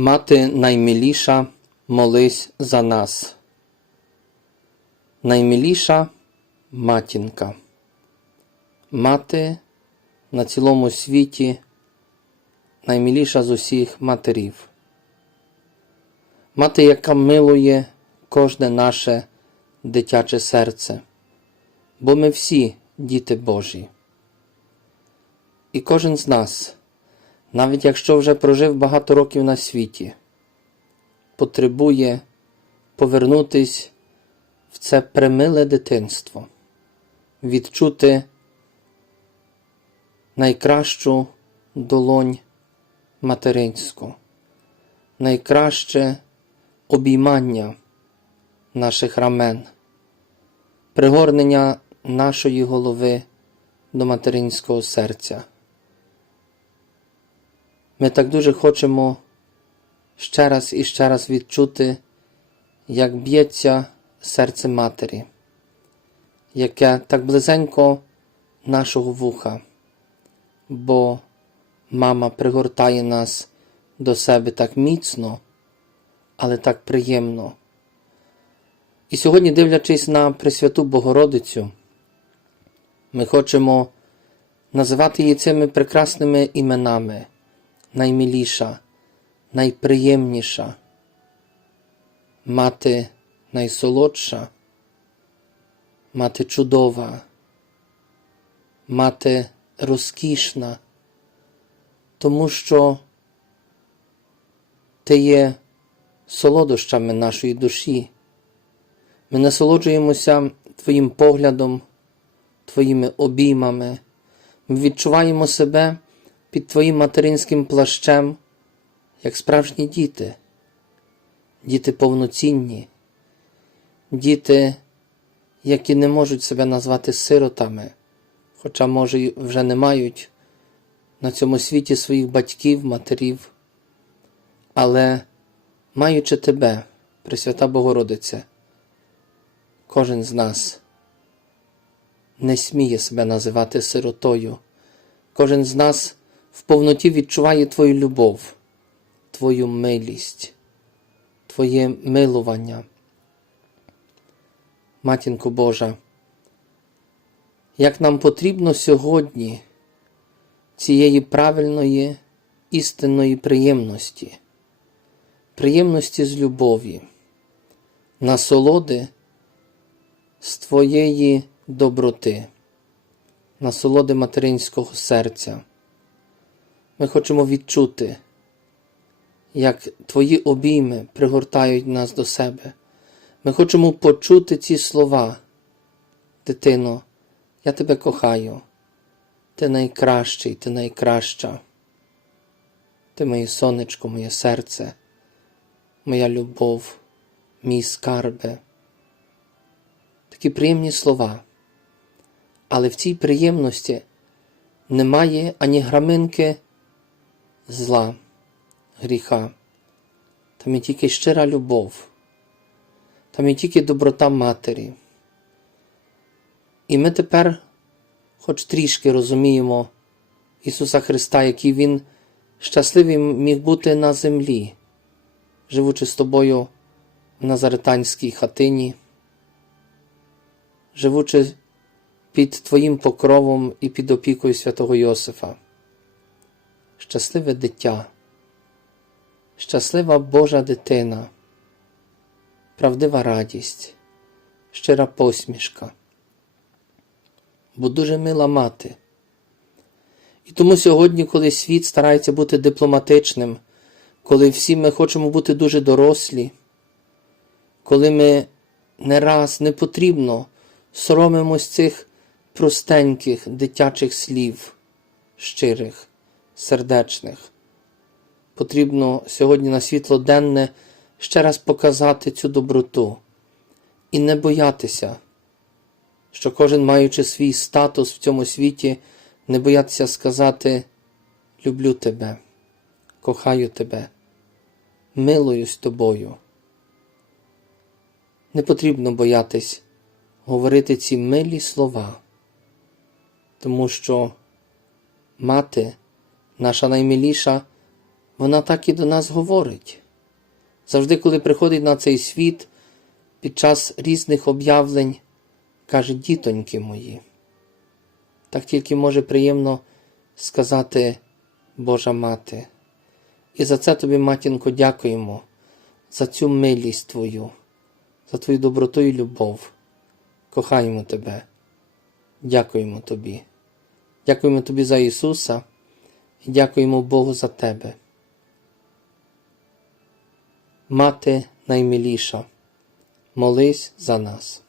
Мати наймиліша, молись за нас. Наймиліша матінка. Мати на цілому світі наймиліша з усіх матерів. Мати, яка милує кожне наше дитяче серце, бо ми всі діти Божі. І кожен з нас, навіть якщо вже прожив багато років на світі, потребує повернутись в це примиле дитинство, відчути найкращу долонь материнську, найкраще обіймання наших рамен, пригорнення нашої голови до материнського серця. Ми так дуже хочемо ще раз і ще раз відчути, як б'ється серце матері, яке так близенько нашого вуха, бо мама пригортає нас до себе так міцно, але так приємно. І сьогодні, дивлячись на Пресвяту Богородицю, ми хочемо називати її цими прекрасними іменами наймиліша, найприємніша, мати найсолодша, мати чудова, мати розкішна, тому що ти є солодощами нашої душі. Ми насолоджуємося Твоїм поглядом, Твоїми обіймами. Ми відчуваємо себе під Твоїм материнським плащем, як справжні діти, діти повноцінні, діти, які не можуть себе назвати сиротами, хоча, може, вже не мають на цьому світі своїх батьків, матерів, але маючи Тебе, Пресвята Богородице, кожен з нас не сміє себе називати сиротою. Кожен з нас в повноті відчуває Твою любов, Твою милість, Твоє милування. Матінко Божа, як нам потрібно сьогодні цієї правильної, істинної приємності, приємності з любові, насолоди з Твоєї доброти, насолоди материнського серця. Ми хочемо відчути, як Твої обійми пригортають нас до себе. Ми хочемо почути ці слова. Дитино, я тебе кохаю. Ти найкращий, ти найкраща. Ти моє сонечко, моє серце, моя любов, мій скарбе. Такі приємні слова. Але в цій приємності немає ані граминки зла, гріха. Там є тільки щира любов, там є тільки доброта матері. І ми тепер, хоч трішки розуміємо Ісуса Христа, який Він щасливий міг бути на землі, живучи з тобою в Назаретанській хатині, живучи під Твоїм покровом і під опікою святого Йосифа щасливе дитя, щаслива Божа дитина, правдива радість, щира посмішка, бо дуже мила мати. І тому сьогодні, коли світ старається бути дипломатичним, коли всі ми хочемо бути дуже дорослі, коли ми не раз не потрібно соромимось цих простеньких дитячих слів, щирих, сердечних. Потрібно сьогодні на світло денне ще раз показати цю доброту і не боятися, що кожен, маючи свій статус в цьому світі, не боятися сказати люблю тебе, кохаю тебе, милуюсь тобою. Не потрібно боятись говорити ці милі слова, тому що мати наша наймиліша, вона так і до нас говорить. Завжди, коли приходить на цей світ, під час різних об'явлень, каже, дітоньки мої. Так тільки може приємно сказати Божа мати. І за це тобі, матінко, дякуємо, за цю милість Твою, за Твою доброту і любов. Кохаємо Тебе. Дякуємо Тобі. Дякуємо Тобі за Ісуса дякуємо Богу за Тебе. Мати наймиліша, молись за нас.